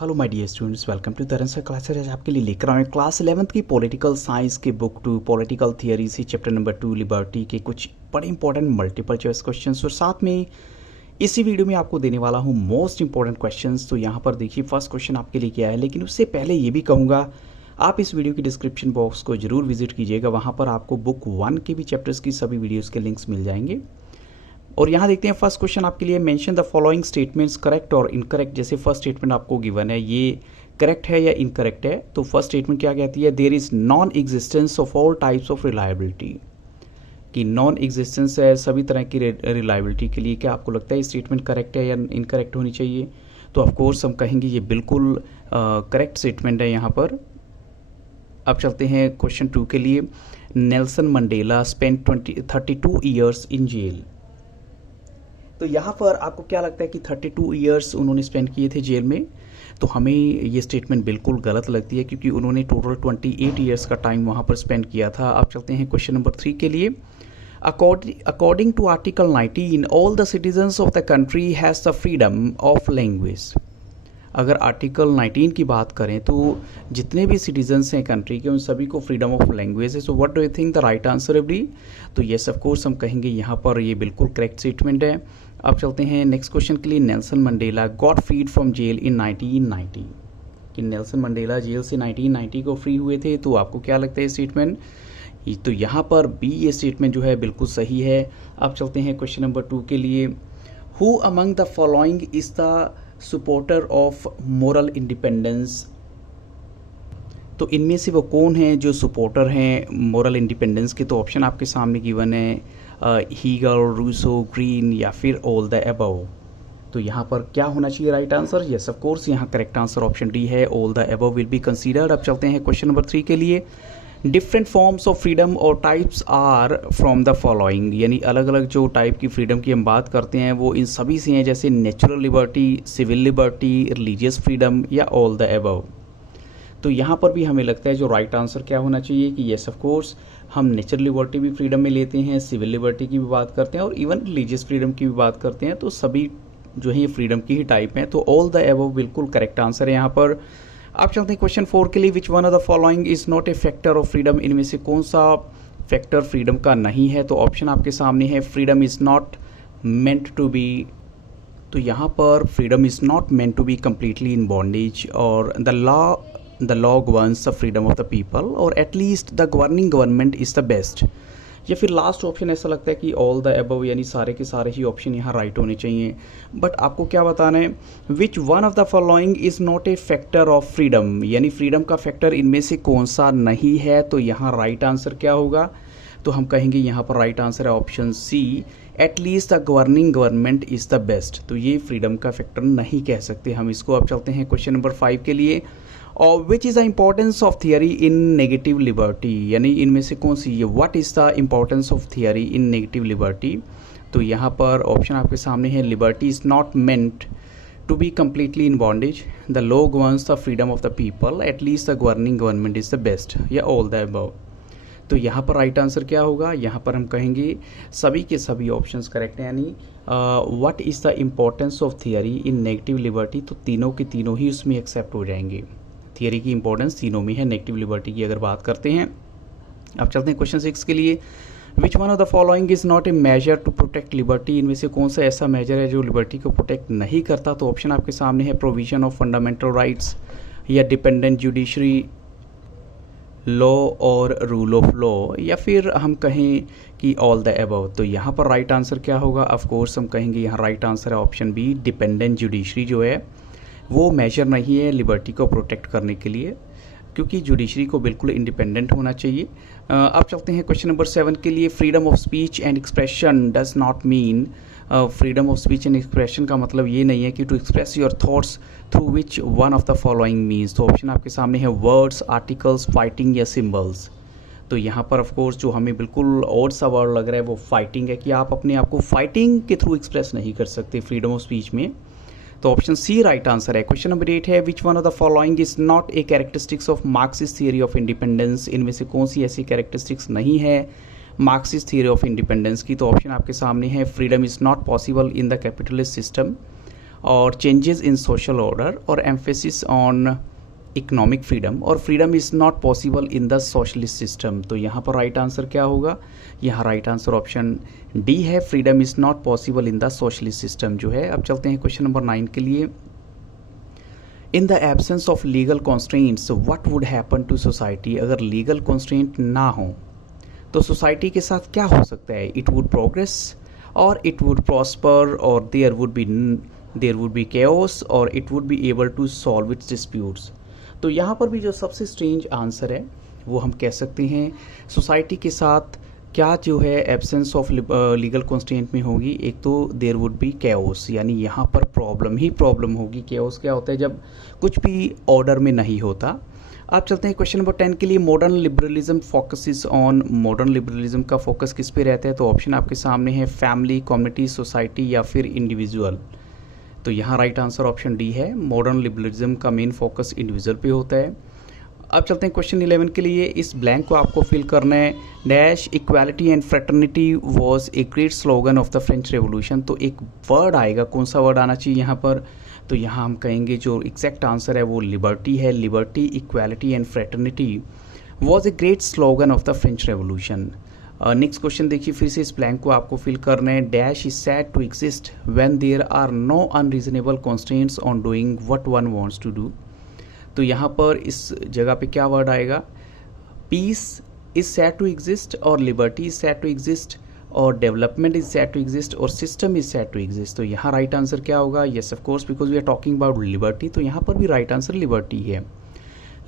Hello my dear students, welcome to Taran sir classes. आज आपके लिए लेकर आए क्लास 11th की पॉलिटिकल साइंस के बुक 2 पॉलिटिकल थियरी से चैप्टर नंबर 2 लिबर्टी के कुछ बड़े इंपॉर्टेंट मल्टीपल चॉइस क्वेश्चंस और साथ में इसी वीडियो में आपको देने वाला हूं मोस्ट इंपॉर्टेंट क्वेश्चंस। तो यहाँ पर देखिए फर्स्ट क्वेश्चन आपके लिए क्या है, लेकिन उससे पहले ये भी कहूँगा आप इस वीडियो की डिस्क्रिप्शन बॉक्स को जरूर विजिट कीजिएगा। वहाँ पर आपको बुक 1 के भी चैप्टर्स की सभी वीडियोज़ के लिंक्स मिल जाएंगे। और यहाँ देखते हैं फर्स्ट क्वेश्चन आपके लिए, mention the following statements correct और इनकरेक्ट। जैसे फर्स्ट स्टेटमेंट आपको गिवन है, ये करेक्ट है या इनकरेक्ट है। तो फर्स्ट स्टेटमेंट क्या कहती है, there is non existence of all types of reliability, कि नॉन एग्जिस्टेंस है सभी तरह की रिलायबिलिटी के लिए। क्या आपको लगता है स्टेटमेंट करेक्ट है या इनकरेक्ट होनी चाहिए? तो ऑफकोर्स हम कहेंगे ये बिल्कुल करेक्ट स्टेटमेंट है यहाँ पर। अब चलते हैं क्वेश्चन 2 के लिए, Nelson Mandela spent 32 years in jail. तो यहाँ पर आपको क्या लगता है कि 32 ईयर्स उन्होंने स्पेंड किए थे जेल में? तो हमें ये स्टेटमेंट बिल्कुल गलत लगती है, क्योंकि उन्होंने टोटल 28 ईयर्स का टाइम वहाँ पर स्पेंड किया था। अब चलते हैं क्वेश्चन नंबर 3 के लिए, according to article 19 all the citizens of the country has the freedom of language. अगर आर्टिकल 19 की बात करें तो जितने भी सिटीजन्स हैं कंट्री के, उन सभी को फ्रीडम ऑफ लैंग्वेज है। So what do you think the right answer will be? तो येस ऑफ कोर्स हम कहेंगे यहाँ पर ये बिल्कुल करेक्ट स्टेटमेंट है। अब चलते हैं नेक्स्ट क्वेश्चन के लिए, Nelson Mandela got freed from jail in 1990, कि नेल्सन मंडेला जेल से 1990 को फ्री हुए थे। तो आपको क्या लगता है स्टेटमेंट? तो यहाँ पर बी ये स्टेटमेंट जो है बिल्कुल सही है। अब चलते हैं क्वेश्चन नंबर 2 के लिए, who among the following is the supporter of moral independence. तो इनमें से वो कौन है जो सपोर्टर हैं मोरल इंडिपेंडेंस के? तो ऑप्शन आपके सामने गिवन है, हीगल, रूसो, ग्रीन या फिर ऑल द अबव। तो यहाँ पर क्या होना चाहिए right answer? Yes of course यहाँ करेक्ट आंसर ऑप्शन डी है, all the above will be considered. अब चलते हैं क्वेश्चन नंबर 3 के लिए, डिफरेंट फॉर्म्स ऑफ फ्रीडम और types are from the following, यानी अलग अलग जो टाइप की फ्रीडम की हम बात करते हैं वो इन सभी से हैं, जैसे natural liberty, civil liberty, religious freedom या ऑल द अबव। तो यहाँ पर भी हमें लगता है जो राइट आंसर क्या होना चाहिए कि येस ऑफ कोर्स हम नेचुरल लिबर्टी भी फ्रीडम में लेते हैं, सिविल लिबर्टी की भी बात करते हैं और इवन रिलीजियस फ्रीडम की भी बात करते हैं। तो सभी जो है ये फ्रीडम की ही टाइप हैं। तो ऑल द अबव बिल्कुल करेक्ट आंसर है यहाँ पर। आप चलते हैं क्वेश्चन 4 के लिए, which one of the following is not A factor of freedom. इनमें से कौन सा फैक्टर फ्रीडम का नहीं है? तो ऑप्शन आपके सामने है, freedom is not meant to be. तो यहाँ पर freedom is not meant to be completely in bondage, और the law governs the freedom of the people, और at least the governing government is the best. या फिर लास्ट ऑप्शन ऐसा लगता है कि ऑल द अबव, यानी सारे के सारे ही ऑप्शन यहाँ राइट होने चाहिए। बट आपको क्या बताना है, विच one of the following is not A factor of freedom, यानी फ्रीडम का फैक्टर इनमें से कौन सा नहीं है? तो यहाँ राइट आंसर क्या होगा? तो हम कहेंगे यहाँ पर राइट आंसर है option C, at least the governing government is the best. तो ये फ्रीडम का फैक्टर नहीं कह सकते हम इसको। अब चलते हैं क्वेश्चन नंबर 5 के लिए, और which is the importance of theory in negative liberty, यानी इनमें से कौन सी है, what is the importance of theory in negative liberty. तो यहाँ पर ऑप्शन आपके सामने है, liberty is not meant to be completely in bondage, the law governs the freedom of the people, at least the governing government is the best, या all the above। तो यहाँ पर राइट आंसर क्या होगा? यहाँ पर हम कहेंगे सभी के सभी ऑप्शंस करेक्ट हैं, यानी what is the importance of theory in negative liberty. तो तीनों के तीनों ही उसमें एक्सेप्ट हो जाएंगे। थियरी की इंपॉर्टेंस तीनों में है, नेगेटिव लिबर्टी की अगर बात करते हैं। अब चलते हैं क्वेश्चन 6 के लिए, which one of the following is not a measure to protect liberty. इनमें से कौन सा ऐसा मेजर है जो लिबर्टी को प्रोटेक्ट नहीं करता? तो ऑप्शन आपके सामने है, प्रोविजन ऑफ फंडामेंटल राइट्स, या डिपेंडेंट जुडिशरी लॉ और रूल ऑफ लॉ, या फिर हम कहें कि ऑल द अबव। तो यहाँ पर राइट आंसर क्या होगा? ऑफ कोर्स हम कहेंगे यहाँ राइट आंसर है ऑप्शन बी, डिपेंडेंट जुडिशरी जो है वो मेजर नहीं है लिबर्टी को प्रोटेक्ट करने के लिए, क्योंकि जुडिशरी को बिल्कुल इंडिपेंडेंट होना चाहिए। अब चलते हैं क्वेश्चन नंबर 7 के लिए, freedom of speech and expression does not mean, freedom of speech and expression का मतलब ये नहीं है कि to express your thoughts through which one of the following means. तो ऑप्शन आपके सामने है, वर्ड्स, आर्टिकल्स, फाइटिंग या सिम्बल्स। तो यहाँ पर ऑफ कोर्स जो हमें बिल्कुल ऑड सा वर्ड लग रहा है वो फाइटिंग है, कि आप अपने आप को फाइटिंग के थ्रू एक्सप्रेस नहीं कर सकते फ्रीडम ऑफ स्पीच में। तो ऑप्शन सी राइट आंसर है। क्वेश्चन नंबर 8 है, विच one of the following is not A characteristics of Marxist theory of independence. इनमें से कौन सी ऐसी कैरेक्टरिस्टिक्स नहीं है मार्क्सिस्ट थियरी ऑफ इंडिपेंडेंस की? तो ऑप्शन आपके सामने है, freedom is not possible in the capitalist system, और चेंजेस इन सोशल ऑर्डर और एम्फेसिस ऑन इकोनॉमिक फ्रीडम और freedom is not possible in the socialist system. तो यहाँ पर राइट आंसर क्या होगा? यहाँ राइट आंसर ऑप्शन डी है, freedom is not possible in the socialist system जो है। अब चलते हैं क्वेश्चन नंबर 9 के लिए। In the absence of legal constraints what would happen to society? अगर लीगल कॉन्स्ट्रेंट ना हो तो सोसाइटी के साथ क्या हो सकता है? इट वुड प्रोग्रेस और इट वुड प्रॉस्पर और देयर वुड बी chaos और it would be able to solve its disputes. तो यहाँ पर भी जो सबसे स्ट्रेंज आंसर है वो हम कह सकते हैं सोसाइटी के साथ क्या जो है एब्सेंस ऑफ लीगल कॉन्स्ट्रेंट में होगी। एक तो देयर वुड बी chaos, यानी यहाँ पर प्रॉब्लम ही प्रॉब्लम होगी। chaos क्या होता है? जब कुछ भी ऑर्डर में नहीं होता। आप चलते हैं क्वेश्चन नंबर 10 के लिए। Modern liberalism focuses on, modern liberalism का फोकस किस पे रहता है? तो ऑप्शन आपके सामने है, फैमिली, कम्युनिटी, सोसाइटी या फिर इंडिविजुअल। तो यहाँ राइट आंसर ऑप्शन डी है, मॉडर्न लिबरलिज्म का मेन फोकस इंडिविजुअल पे होता है। अब चलते हैं क्वेश्चन 11 के लिए। इस ब्लैंक को आपको फिल करना है। Dash equality and fraternity was a great slogan of the French revolution. तो एक वर्ड आएगा, कौन सा वर्ड आना चाहिए यहाँ पर? तो यहाँ हम कहेंगे जो एग्जैक्ट आंसर है वो लिबर्टी है। Liberty, equality and fraternity was a great slogan of the French revolution. Next question देखिए, फिर से इस ब्लैंक को आपको फिल करना है। Dash is said to exist when there are no unreasonable constraints on doing what one wants to do. तो यहाँ पर इस जगह पे क्या वर्ड आएगा? Peace is said to exist और liberty is said to exist और development is said to exist और system is said to exist. तो यहाँ राइट आंसर क्या होगा? Yes of course, because we are talking about liberty. तो यहाँ पर भी राइट आंसर लिबर्टी है।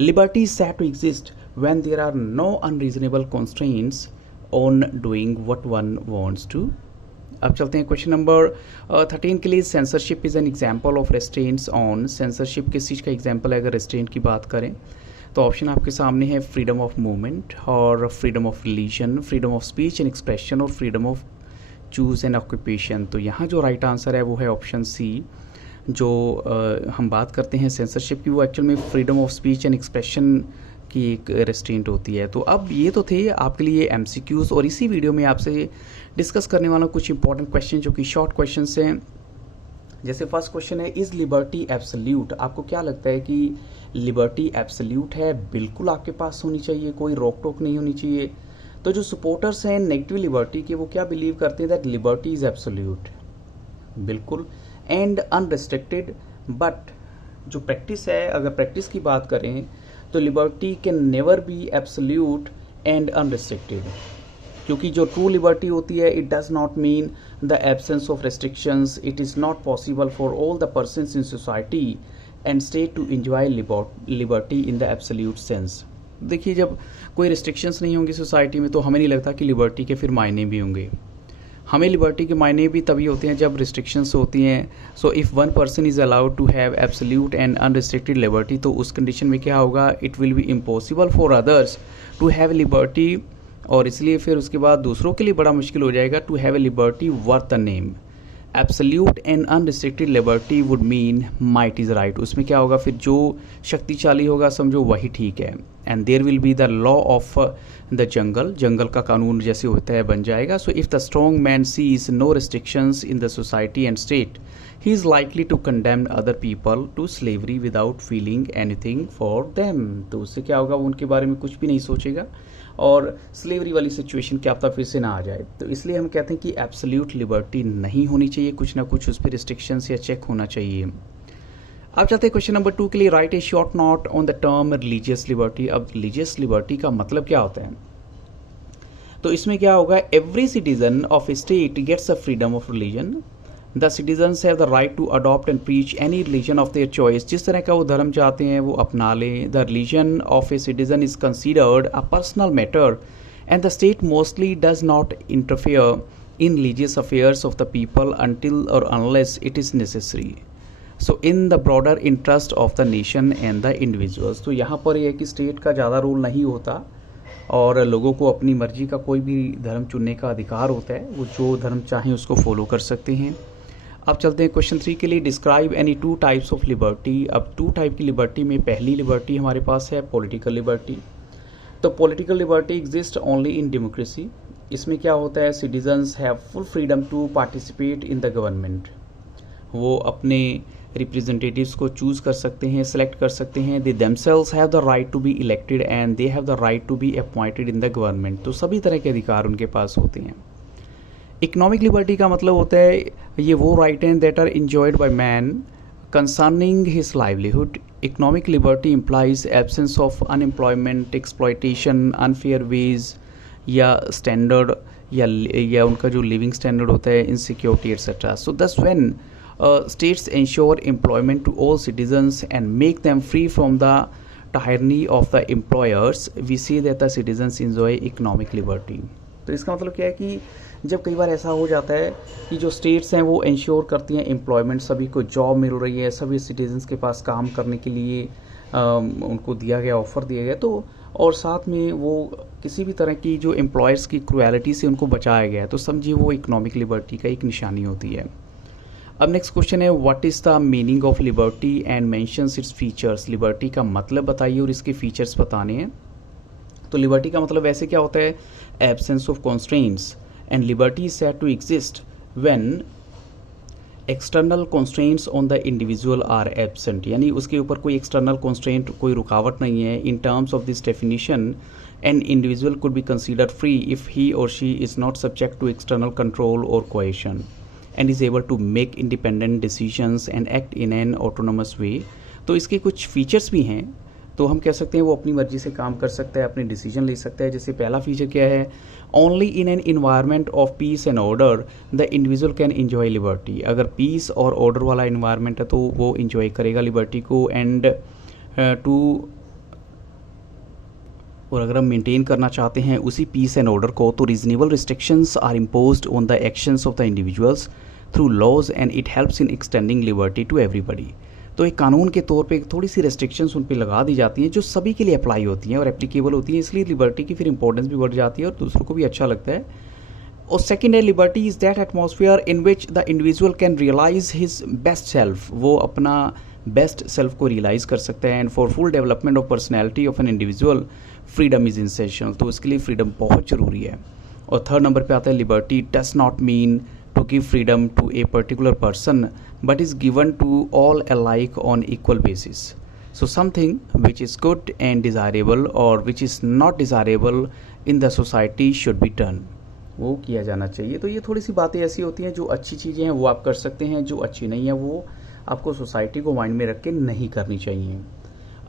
Liberty is said to exist when there are no unreasonable constraints on doing what one wants to. अब चलते हैं क्वेश्चन नंबर 13 के लिए। Censorship is an example of restraints on. Censorship किस चीज़ का एग्जाम्पल है अगर रेस्ट्रेंट की बात करें? तो ऑप्शन आपके सामने है, फ्रीडम ऑफ मूवमेंट और freedom of religion, freedom of speech and expression और freedom of choose and occupation. तो यहाँ जो राइट आंसर है वो है ऑप्शन सी। जो हम बात करते हैं सेंसरशिप की, वो एक्चुअल में freedom of speech and expression की एक रेस्ट्रेंट होती है। तो अब ये तो थे आपके लिए MCQs, और इसी वीडियो में आपसे डिस्कस करने वाला कुछ इंपॉर्टेंट क्वेश्चन जो कि शॉर्ट क्वेश्चन हैं। जैसे फर्स्ट क्वेश्चन है, इज लिबर्टी एब्सोल्यूट? आपको क्या लगता है कि लिबर्टी एब्सोल्यूट है? बिल्कुल आपके पास होनी चाहिए, कोई रोक टोक नहीं होनी चाहिए। तो जो सपोर्टर्स हैं नेगेटिव लिबर्टी के, वो क्या बिलीव करते हैं? दैट लिबर्टी इज एब्सोल्यूट, बिल्कुल, एंड अनरिस्ट्रिक्टेड। बट जो प्रैक्टिस है, अगर प्रैक्टिस की बात करें तो liberty can never be absolute and unrestricted, क्योंकि जो ट्रू लिबर्टी होती है, it does not mean the absence of restrictions. It is not possible for all the persons in society and state to enjoy liberty in the absolute sense. देखिए, जब कोई restrictions नहीं होंगी society में तो हमें नहीं लगता कि लिबर्टी के फिर मायने भी होंगे। हमें लिबर्टी के मायने भी तभी होते हैं जब रिस्ट्रिक्शंस होती हैं। So if one person is allowed to have absolute and unrestricted liberty, तो उस कंडीशन में क्या होगा? It will be impossible for others to have liberty, और इसलिए फिर उसके बाद दूसरों के लिए बड़ा मुश्किल हो जाएगा to have a liberty worth the name. Absolute and unrestricted liberty would mean might is right. उसमें क्या होगा? फिर जो शक्तिशाली होगा समझो वही ठीक है। And there will be the law of the jungle, जंगल का कानून जैसे होता है बन जाएगा। So if the strong man sees no restrictions in the society and state, he is likely to condemn other people to slavery without feeling anything for them. तो उससे क्या होगा? वो उनके बारे में कुछ भी नहीं सोचेगा और स्लेवरी वाली सिचुएशन क्या पता फिर से ना आ जाए। तो इसलिए हम कहते हैं कि एब्सोल्यूट लिबर्टी नहीं होनी चाहिए, कुछ ना कुछ उस पर रिस्ट्रिक्शंस या चेक होना चाहिए। अब चलते हैं क्वेश्चन नंबर 2 के लिए। Write a short note on the term religious liberty. अब रिलीजियस लिबर्टी का मतलब क्या होता है? तो इसमें क्या होगा? Every citizen of a state gets a freedom of religion. The citizens have the right to adopt and preach any religion of their choice. जिस तरह का वो धर्म चाहते हैं वो अपना लें। The religion of a citizen is considered a personal matter and the state mostly does not interfere in religious affairs of the people until or unless it is necessary. So in the broader interest of the nation and the individuals. तो यहाँ पर यह है कि state का ज़्यादा role नहीं होता और लोगों को अपनी मर्जी का कोई भी धर्म चुनने का अधिकार होता है, वो जो धर्म चाहें उसको फॉलो कर सकते हैं। अब चलते हैं क्वेश्चन 3 के लिए। Describe any 2 types of liberty. अब 2 टाइप की लिबर्टी में पहली लिबर्टी हमारे पास है पॉलिटिकल लिबर्टी। तो political liberty exist only in democracy. इसमें क्या होता है? Citizens have full freedom to participate in the government वो अपने रिप्रेजेंटेटिव्स को चूज़ कर सकते हैं, सेलेक्ट कर सकते हैं. They themselves have the right to be elected and they have the right to be appointed in the government. तो सभी तरह के अधिकार उनके पास होते हैं. इकोनॉमिक लिबर्टी का मतलब होता है ये वो राइट हैं that are enjoyed by man concerning his livelihood. Economic liberty implies absence of unemployment, exploitation, unfair wage या स्टैंडर्ड या उनका जो लिविंग स्टैंडर्ड होता है, insecurity etcetera. So thus when states ensure employment to all citizens and make them free from the tyranny of the employers, we see that the citizens enjoy economic liberty. तो इसका मतलब क्या है कि जब कई बार ऐसा हो जाता है कि जो स्टेट्स हैं वो इंश्योर करती हैं एम्प्लॉयमेंट, सभी को जॉब मिल रही है, सभी सिटीजन्स के पास काम करने के लिए उनको दिया गया, ऑफ़र दिया गया, तो और साथ में वो किसी भी तरह की जो एम्प्लॉयर्स की क्रुएलिटी से उनको बचाया गया, तो समझिए वो इकोनॉमिक लिबर्टी का एक निशानी होती है. अब नेक्स्ट क्वेश्चन है what is the meaning of liberty and mentions its features. Liberty का मतलब बताइए और इसके फीचर्स बताने हैं. तो लिबर्टी का मतलब वैसे क्या होता है, absence of constraints, and liberty is said to exist when external constraints on the individual are absent. यानी उसके ऊपर कोई एक्सटर्नल कॉन्स्ट्रेंट, कोई रुकावट नहीं है. In terms of this definition an individual could be considered free if he or she is not subject to external control or coercion and is able to make independent decisions and act in an autonomous way. तो इसके कुछ features भी हैं, तो हम कह सकते हैं वो अपनी मर्जी से काम कर सकता है, अपने डिसीजन ले सकता है. जैसे पहला फीचर क्या है, only in an environment of peace and order the individual can enjoy liberty. अगर पीस और ऑर्डर वाला इन्वायरमेंट है तो वो इंजॉय करेगा लिबर्टी को. एंड और अगर हम मेंटेन करना चाहते हैं उसी पीस एंड ऑर्डर को, तो reasonable restrictions are imposed on the actions of the individuals through laws and it helps in extending liberty to everybody. तो एक कानून के तौर पे थोड़ी सी रेस्ट्रिक्शंस उन पे लगा दी जाती हैं जो सभी के लिए अप्लाई होती हैं और एप्लीकेबल होती हैं, इसलिए लिबर्टी की फिर इंपॉर्टेंस भी बढ़ जाती है और दूसरों को भी अच्छा लगता है. और सेकेंड है liberty is that atmosphere in which the individual can realise his best self. वो अपना बेस्ट सेल्फ को रियलाइज़ कर सकता है. And for full development of personality of an individual freedom is essential. तो उसके लिए फ्रीडम बहुत ज़रूरी है. और थर्ड नंबर पे आता है liberty does not mean to give freedom to a particular person but is given to all alike on equal basis. So something which is good and desirable or which is not desirable in the society should be done. वो किया जाना चाहिए. तो ये थोड़ी सी बातें ऐसी होती हैं, जो अच्छी चीज़ें हैं वो आप कर सकते हैं, जो अच्छी नहीं है वो आपको सोसाइटी को माइंड में रख के नहीं करनी चाहिए.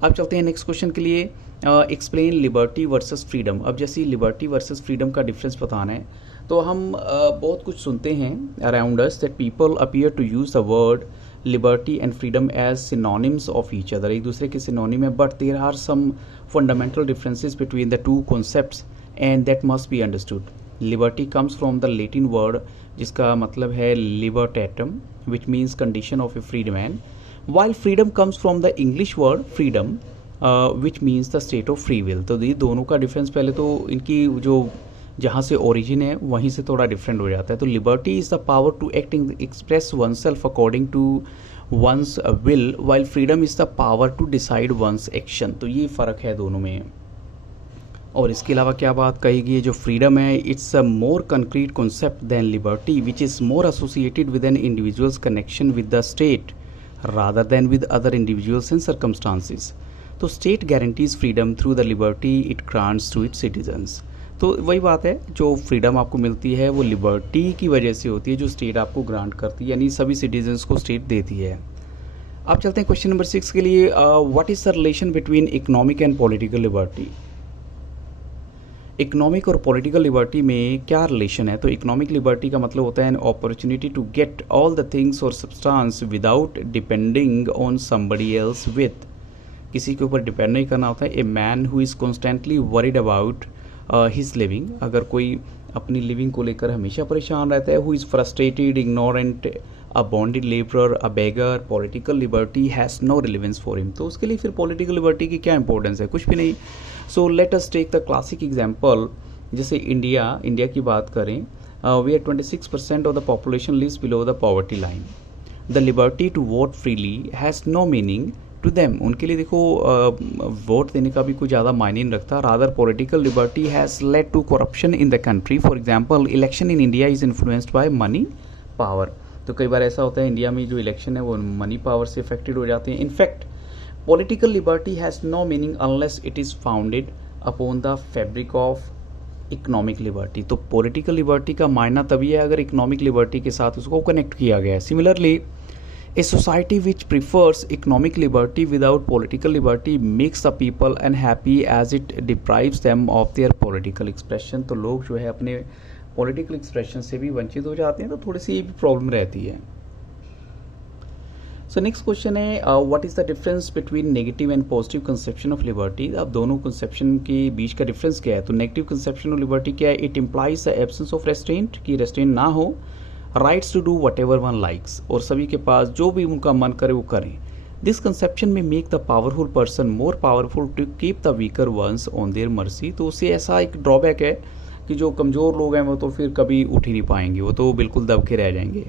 अब चलते हैं नेक्स्ट क्वेश्चन के लिए. Explain liberty versus freedom. अब जैसे लिबर्टी वर्सेस फ्रीडम का डिफरेंस बताना है, तो हम बहुत कुछ सुनते हैं around us that people appear to use the word liberty and freedom as synonyms of each other. एक दूसरे के सिनोनिम है, but there are some fundamental differences between the two concepts and that must be understood. Liberty comes from the Latin word जिसका मतलब है लिबर्टेटम विच means condition of a freed man, while freedom comes from the English word freedom which means the state of free will. तो ये दोनों का difference पहले तो इनकी जो जहाँ से ओरिजिन है वहीं से थोड़ा डिफरेंट हो जाता है. तो liberty is the power to act in express oneself according to one's will, while freedom is the power to decide one's action. तो ये फ़र्क है दोनों में. और इसके अलावा क्या बात कहेगी, जो फ्रीडम है it's a more concrete concept than liberty which is more associated with an individual's connection with the state rather than with other individuals and circumstances. तो state guarantees freedom through the liberty it grants to its citizens. तो वही बात है, जो freedom आपको मिलती है वो लिबर्टी की वजह से होती है जो स्टेट आपको ग्रांट करती है, यानी सभी सिटीजन्स को स्टेट देती है. अब चलते हैं क्वेश्चन नंबर 6 के लिए. What is the relation between economic and political liberty. Economic और पॉलिटिकल लिबर्टी में क्या रिलेशन है. तो इकोनॉमिक लिबर्टी का मतलब होता है an opportunity to get all the things or substance without depending on somebody else with. किसी के ऊपर डिपेंड नहीं करना होता है. A man who is constantly worried about his living. अगर कोई अपनी लिविंग को लेकर हमेशा परेशान रहता है. Who is frustrated, ignorant, a bonded labourer, a beggar, political liberty has no relevance for him. तो उसके लिए फिर पॉलिटिकल लिबर्टी की क्या इंपॉर्टेंस है, कुछ भी नहीं. So let us take the classic example. जैसे इंडिया की बात करें, we are 26% of the population lives below the poverty line. The liberty to vote freely has no meaning to them. उनके लिए देखो वोट देने का भी कोई ज़्यादा मायने नहीं रखता. Rather political liberty has led to corruption in the country. For example election in India is influenced by money power. तो कई बार ऐसा होता है इंडिया में जो इलेक्शन है वो मनी पावर से अफेक्टेड हो जाते हैं। In fact political liberty has no meaning unless it is founded upon the fabric of economic liberty. तो पॉलिटिकल लिबर्टी का मायना तभी है अगर इकोनॉमिक लिबर्टी के साथ उसको कनेक्ट किया गया है। Similarly A society which prefers economic liberty without political liberty makes the people unhappy as it deprives them of their political expression। तो लोग जो है अपने political expression से भी वंचित हो जाते हैं, तो थोड़ी सी ये भी प्रॉब्लम रहती है। सो नेक्स्ट क्वेश्चन है what is the difference between negative and positive conception of liberty. अब दोनों कंसेप्शन के बीच का डिफरेंस क्या है? तो नेगेटिव कंसेप्शन ऑफ लिबर्टी क्या है? It implies the absence of restraint, कि रेस्ट्रेंट ना हो, rights to do whatever one likes, और सभी के पास जो भी उनका मन करे वो करें। दिस कंसेप्शन में make the powerful person more powerful to keep the weaker ones on their mercy. तो उससे ऐसा एक ड्रॉबैक है कि जो कमज़ोर लोग हैं वो तो फिर कभी उठ ही नहीं पाएंगे, वो तो बिल्कुल दब के रह जाएंगे।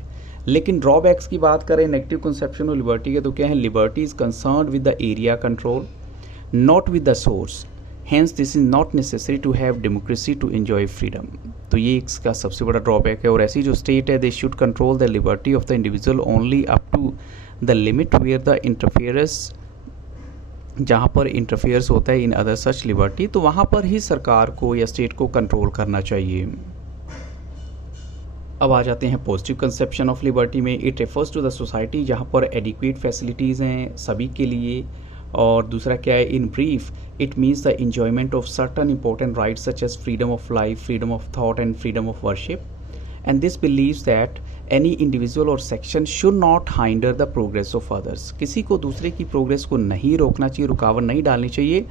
लेकिन ड्रॉबैक्स की बात करें नेगेटिव कंसेप्शन ऑफ लिबर्टी के, तो क्या है? Liberty is concerned with the area control, not with the source, hence this is not necessary to have democracy to enjoy freedom. तो ये इसका सबसे बड़ा ड्रॉबैक है। और ऐसी जो स्टेट है, they should control the liberty of the individual only up to the limit where the interference, जहाँ पर इंटरफेयर्स होता है इन अदर सच लिबर्टी, तो वहाँ पर ही सरकार को या स्टेट को कंट्रोल करना चाहिए। अब आ जाते हैं पॉजिटिव कंसेप्शन ऑफ लिबर्टी में। It refers to the society जहाँ पर एडिक्वेट फैसिलिटीज़ हैं सभी के लिए। और दूसरा क्या है? In brief it means the enjoyment of certain important rights such as freedom of life, freedom of thought and freedom of worship. And this believes that any individual और section should not hinder the progress of others. किसी को दूसरे की progress को नहीं रोकना चाहिए, रुकावट नहीं डालनी चाहिए।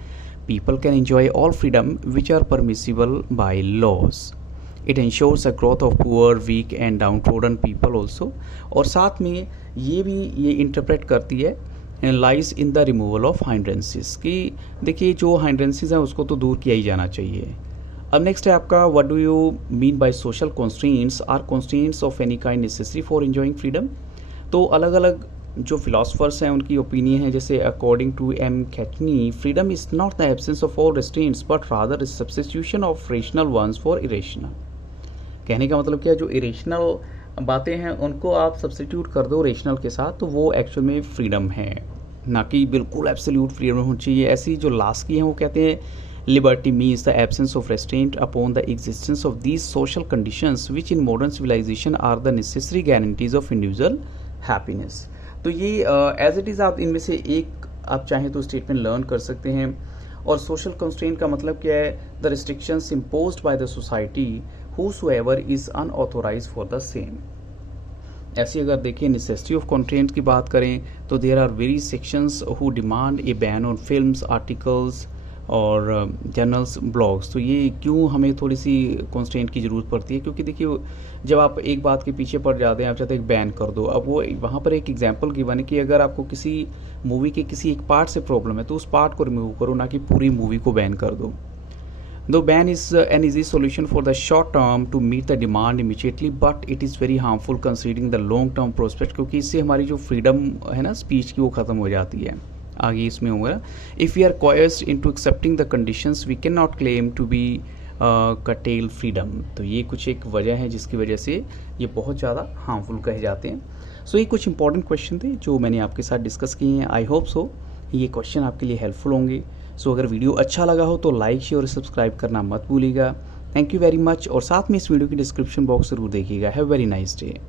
People can enjoy all freedom which are permissible by laws. It ensures a growth of poor, weak and downtrodden people also. और साथ में ये इंटरप्रेट करती है lies in the removal of hindrances, कि देखिए जो हाइंड्रेंसेस हैं उसको तो दूर किया ही जाना चाहिए। अब नेक्स्ट है आपका what do you mean by social constraints, are constraints of any kind necessary for enjoying freedom. तो अलग अलग जो फिलोसफर्स हैं उनकी ओपिनियन है, जैसे according to M Catney, freedom is not the absence of all restraints but rather substitution of rational ones for irrational. कहने का मतलब क्या है? जो इरेशनल बातें हैं उनको आप सब्स्टिट्यूट कर दो रेशनल के साथ, तो वो एक्चुअल में फ्रीडम है, ना कि बिल्कुल एब्सोल्यूट फ्रीडम होनी चाहिए। ऐसी जो लास्ट की हैं वो कहते हैं liberty means the absence of restraint upon the existence of these social conditions which in modern civilization are the necessary guarantees of individual happiness. तो ये एज इट इज़ आप इनमें से एक आप चाहें तो स्टेटमेंट लर्न कर सकते हैं। और सोशल कंस्ट्रेंट का मतलब क्या है? The restrictions imposed by the society whosoever is unauthorized for the same। ऐसी अगर देखिए नेसेसिटी ऑफ कंटेंट की बात करें तो there are very sections who demand a ban on films, articles और जर्नल्स, ब्लॉग्स। तो ये क्यों हमें थोड़ी सी कंस्ट्रेंट की ज़रूरत पड़ती है? क्योंकि देखिए जब आप एक बात के पीछे पड़ जाते हैं, आप चाहते हैं बैन कर दो। अब वो वहाँ पर एक एग्जांपल गिवन है कि अगर आपको किसी मूवी के किसी एक पार्ट से प्रॉब्लम है तो उस पार्ट को रिमूव करो, ना कि पूरी मूवी को बैन कर दो। Though ban is an easy solution for the short term to meet the demand immediately, but it is very harmful considering the long term prospect, क्योंकि इससे हमारी जो फ्रीडम है ना स्पीच की वो ख़त्म हो जाती है। आगे इसमें होगा if we are coerced into accepting the conditions we cannot claim to be curtail freedom। तो ये कुछ एक वजह है जिसकी वजह से ये बहुत ज़्यादा हार्मफुल कहे जाते हैं। सो ये कुछ इंपॉर्टेंट क्वेश्चन थे जो मैंने आपके साथ डिस्कस किए हैं। आई होप सो ये क्वेश्चन आपके लिए हेल्पफुल होंगे। सो अगर वीडियो अच्छा लगा हो तो लाइक, शेयर और सब्सक्राइब करना मत भूलिएगा। Thank you very much. और साथ में इस वीडियो की डिस्क्रिप्शन बॉक्स जरूर देखिएगा। Have very nice day.